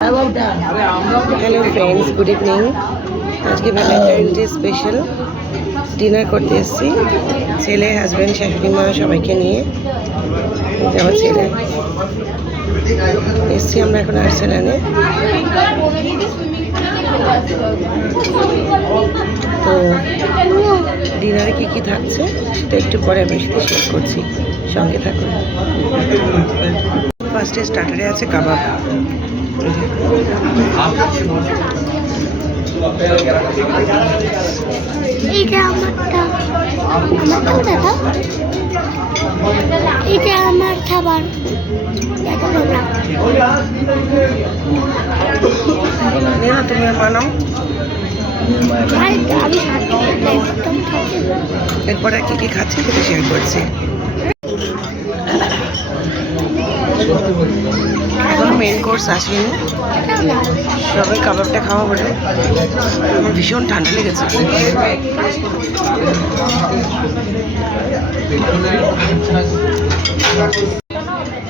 Hello friends, good evening. আজকে Valentine's day special dinner করতে এসেছি ছেলে, হাজব্যান্ড, শাশুড়ি মা সবাইকে নিয়ে। আমার ছেলে এসছি আমরা এখন আর্সেনালে। তো ডিনারে কী কী থাকছে সেটা একটু পরে আমি সাথে শেয়ার করছি, সঙ্গে থাকুন। ফার্স্টে স্টার্টারে আছে কাবাব। এটা আমারটা, দাদা এটা আমার খাবার। নেহা, তুমি বানাও। এরপরে কী কী খাচ্ছি সেটা শেয়ার করছি। এখন মেন কোর্স আসেনি, সবাই কাবাবটা খাওয়া বলে। আমার ভীষণ ঠান্ডা লেগেছে।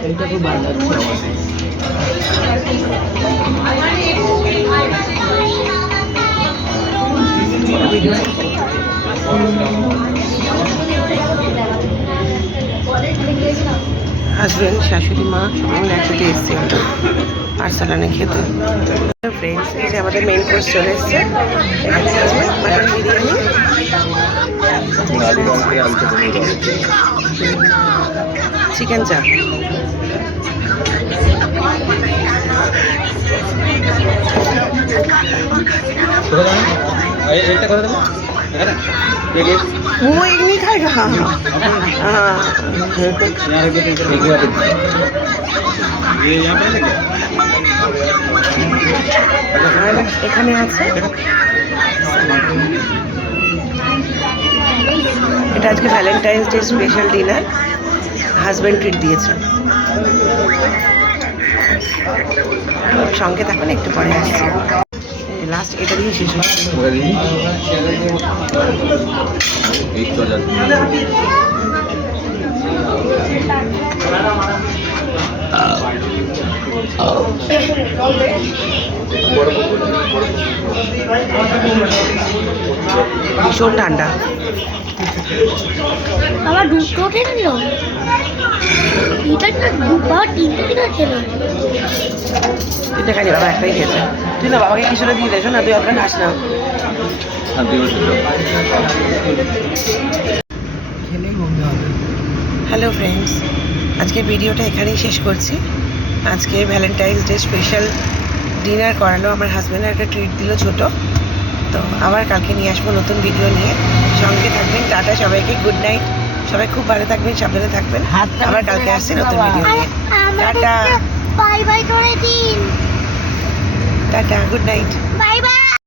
এটা খুব ভালো লাগছে হাজব্যান্ড, শাশুড়ি মা সবাই মিলে একসাথে এসেছি আমরা আর্সেনালে খেতে। ফ্রেন্ডস, এই যে আমাদের মেইন কোর্স চলে এসছে। এখানে আছে মাটন বিরিয়ানি, চিকেন চাপ, वो एक नहीं खाएगा। हाँ এখানে আছে, এটা আজকে Valentine's day special dinner, husband treat দিয়েছে। সঙ্গে থাকুন, একটু পরে আসছি। লাস্ট এটা দিয়ে শেষ হচ্ছে। ভীষণ ঠান্ডা। আমার দুটো খেল, এটা দুবার তিনটে দিন ছিল। তিনটে খাইনি বাবা, একটাই খেয়েছে। তুই না বাবাকে কিছুটা দিয়ে দেছো না, তুই আপনার খাস না। হ্যালো ফ্রেন্ডস, আজকের ভিডিওটা এখানেই শেষ করছি। আজকে ভ্যালেন্টাইন্স ডে স্পেশাল ডিনার করালো আমার হাজব্যান্ড, একটা ট্রিট দিল ছোটো। তো আবার কালকে নিয়ে আসবো নতুন ভিডিও নিয়ে, সঙ্গে থাকবেন। টাটা সবাইকে, গুড নাইট। সবাই খুব ভালো থাকবেন, সাবধানে থাকবেন। আবার কালকে আসছি নতুন ভিডিও নিয়ে। টাটা, বাই বাই করে দিন। Tata, good night. বাই।